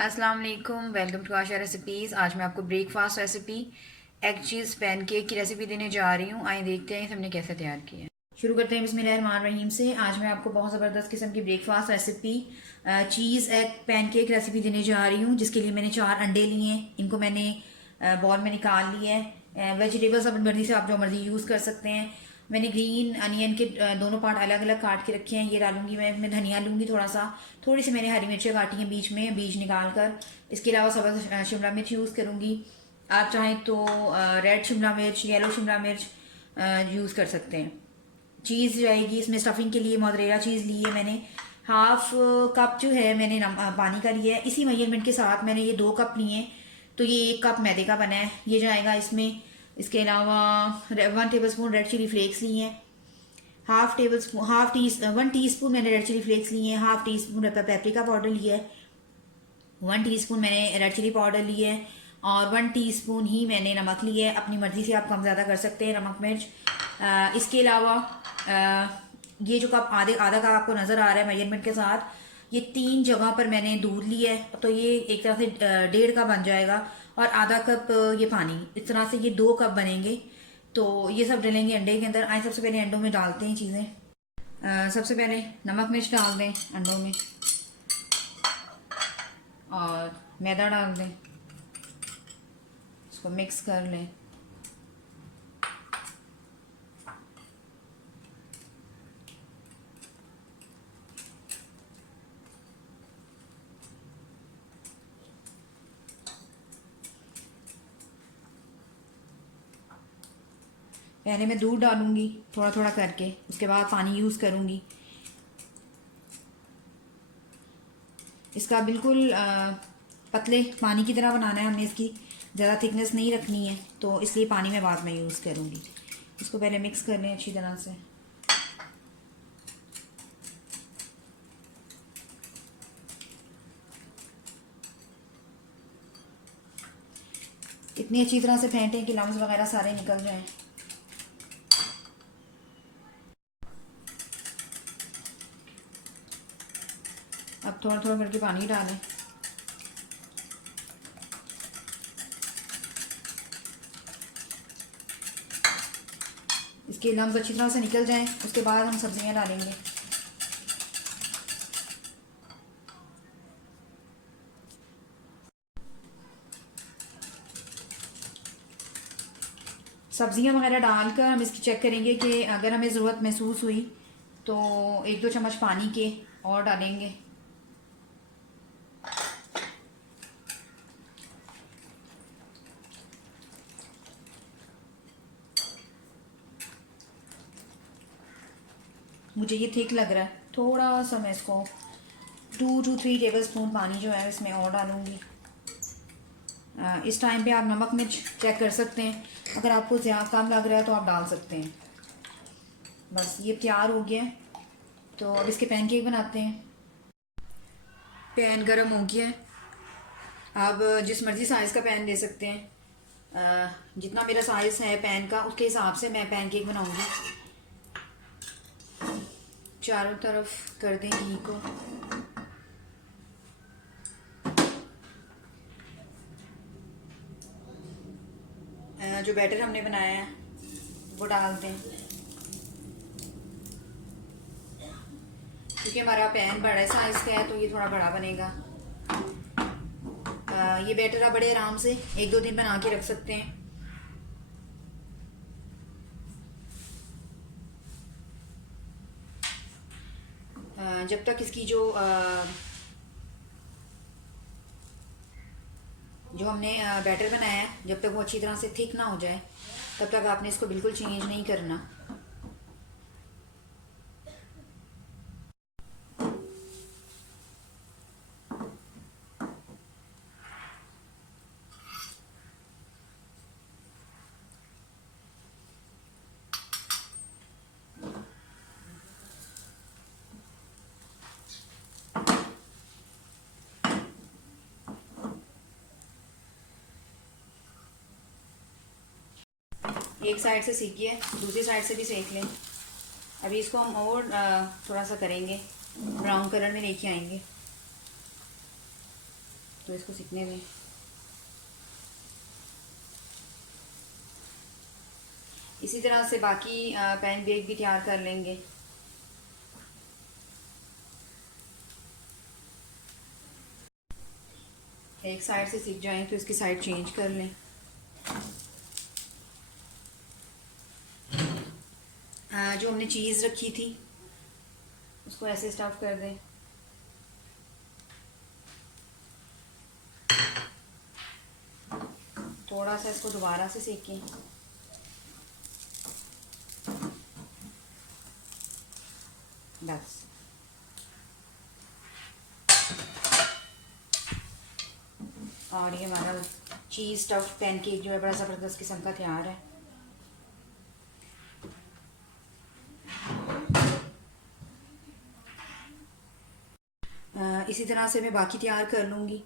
अस्सलाम वालेकुम, welcome to Asha recipes. आज मैं आपको ब्रेकफास्ट रेसिपी एग चीज़ पैनकेक की रेसिपी देने जा रही हूँ। आइए देखते हैं हमने कैसे तैयार किया है। शुरू करते हैं बिस्मिल्लाहिर्रहमानिर्रहीम से। आज मैं आपको बहुत ज़बरदस्त किस्म की ब्रेकफास्ट रेसिपी चीज़ एग पैनकेक रेसिपी देने जा रही हूँ, जिसके लिए मैंने 4 अंडे लिए हैं। इनको मैंने बॉल में निकाल लिया है। वेजिटेबल्स अपनी मर्ज़ी से आप जो मर्ज़ी यूज़ कर सकते हैं। मैंने ग्रीन अनियन के दोनों पार्ट अलग अलग काट के रखे हैं। ये डालूंगी मैं धनिया लूँगी थोड़ा सा, थोड़ी सी मैंने हरी मिर्चें काटी हैं बीच में, बीज निकाल कर। इसके अलावा सब्ज़ शिमला मिर्च यूज़ करूँगी। आप चाहें तो रेड शिमला मिर्च, येलो शिमला मिर्च यूज़ कर सकते हैं। चीज़ जाएगी इसमें स्टफिंग के लिए। मोज़रेला चीज़ ली है मैंने। हाफ कप जो है मैंने पानी का लिया है। इसी मेजरमेंट के साथ मैंने ये 2 कप लिए हैं, तो ये 1 कप मैदे का बना है, ये जाएगा इसमें। इसके अलावा 1 tablespoon red chilli flakes लिए हैं। हाफ 1 टीस्पून मैंने रेड चिली फ्लेक्स लिए हैं। Half teaspoon paprika powder लिया है। 1 टीस्पून मैंने रेड चिली पाउडर लिया है और 1 टीस्पून ही मैंने नमक लिया है। अपनी मर्जी से आप कम ज़्यादा कर सकते हैं नमक मिर्च। इसके अलावा ये जो कप आधा कप आपको नज़र आ रहा है मेजरमेंट के साथ, ये 3 जगह पर मैंने दूध लिया है, तो ये एक तरह से 1.5 कप बन जाएगा। और आधा कप ये पानी, इस तरह से ये 2 कप बनेंगे। तो ये सब डलेंगे अंडे के अंदर। आए सबसे पहले अंडों में डालते हैं चीज़ें। सबसे पहले नमक मिर्च डाल दें अंडों में और मैदा डाल दें, इसको मिक्स कर लें। पहले मैं दूध डालूंगी थोड़ा थोड़ा करके, उसके बाद पानी यूज़ करूंगी। इसका बिल्कुल पतले पानी की तरह बनाना है हमने, इसकी ज़्यादा थिकनेस नहीं रखनी है, तो इसलिए पानी मैं बाद में यूज़ करूंगी। इसको पहले मिक्स कर लें अच्छी तरह से। इतनी अच्छी तरह से फेंटें कि लम्स वगैरह सारे निकल जाएं। अब थोड़ा थोड़ा करके पानी डालें। इसके लम्स अच्छी तरह से निकल जाएं, उसके बाद हम सब्जियां डालेंगे। सब्जियां वगैरह डालकर हम इसकी चेक करेंगे कि अगर हमें ज़रूरत महसूस हुई तो 1-2 चम्मच पानी के और डालेंगे। मुझे ये थिक लग रहा है, थोड़ा सा मैं इसको 2 to 3 टेबल स्पून पानी जो है इसमें और डालूंगी। इस टाइम पे आप नमक मिर्च चेक कर सकते हैं, अगर आपको ज़्यादा कम लग रहा है तो आप डाल सकते हैं। बस ये तैयार हो गया है, तो अब इसके पैनकेक बनाते हैं। पैन गरम हो गया है। आप जिस मर्ज़ी साइज़ का पैन ले सकते हैं। जितना मेरा साइज़ है पैन का उसके हिसाब से मैं पैनकेक बनाऊंगी। चारों तरफ कर दें घी को। जो बैटर हमने बनाया है वो डाल दें, क्योंकि हमारा पैन बड़ा साइज़ का है तो ये थोड़ा बड़ा बनेगा। ये बैटर आप बड़े आराम से 1-2 दिन बना के रख सकते हैं। जब तक इसकी जो हमने बैटर बनाया है, जब तक वो अच्छी तरह से थिक ना हो जाए तब तक आपने इसको बिल्कुल चेंज नहीं करना। एक साइड से सीखिए, दूसरी साइड से भी सेक लें। अभी इसको हम और थोड़ा सा करेंगे, ब्राउन कलर में लेके आएंगे। तो इसको सीखने दें। इसी तरह से बाकी पैन केक भी तैयार कर लेंगे। एक साइड से सीख जाएं तो इसकी साइड चेंज कर लें। जो हमने चीज़ रखी थी उसको ऐसे स्टफ़ कर दें। थोड़ा सा इसको दोबारा से सेकें। बस और ये हमारा चीज़ स्टफ़ पैनकेक जो है बड़ा ज़बरदस्त किस्म का तैयार है। इसी तरह से मैं बाकी तैयार कर लूँगी।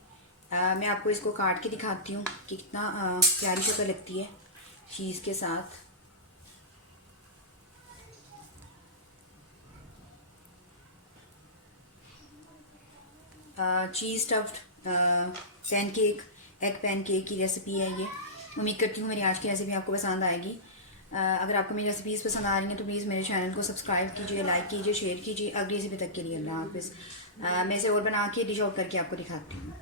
मैं आपको इसको काट के दिखाती हूँ कि कितना प्यारी शक्ल लगती है चीज़ के साथ। चीज़ स्टफ्ड पैनकेक, एग पैनकेक की रेसिपी है ये। उम्मीद करती हूँ मेरी आज की रेसिपी आपको पसंद आएगी। अगर आपको मेरी रेसिपीज़ पसंद आ रही हैं तो प्लीज़ मेरे चैनल को सब्सक्राइब कीजिए, लाइक कीजिए, शेयर कीजिए। अगली रेसिपी तक के लिए अल्लाह हाफ़िज़। मैं इसे और बना के डिश आउट करके आपको दिखाती हूँ।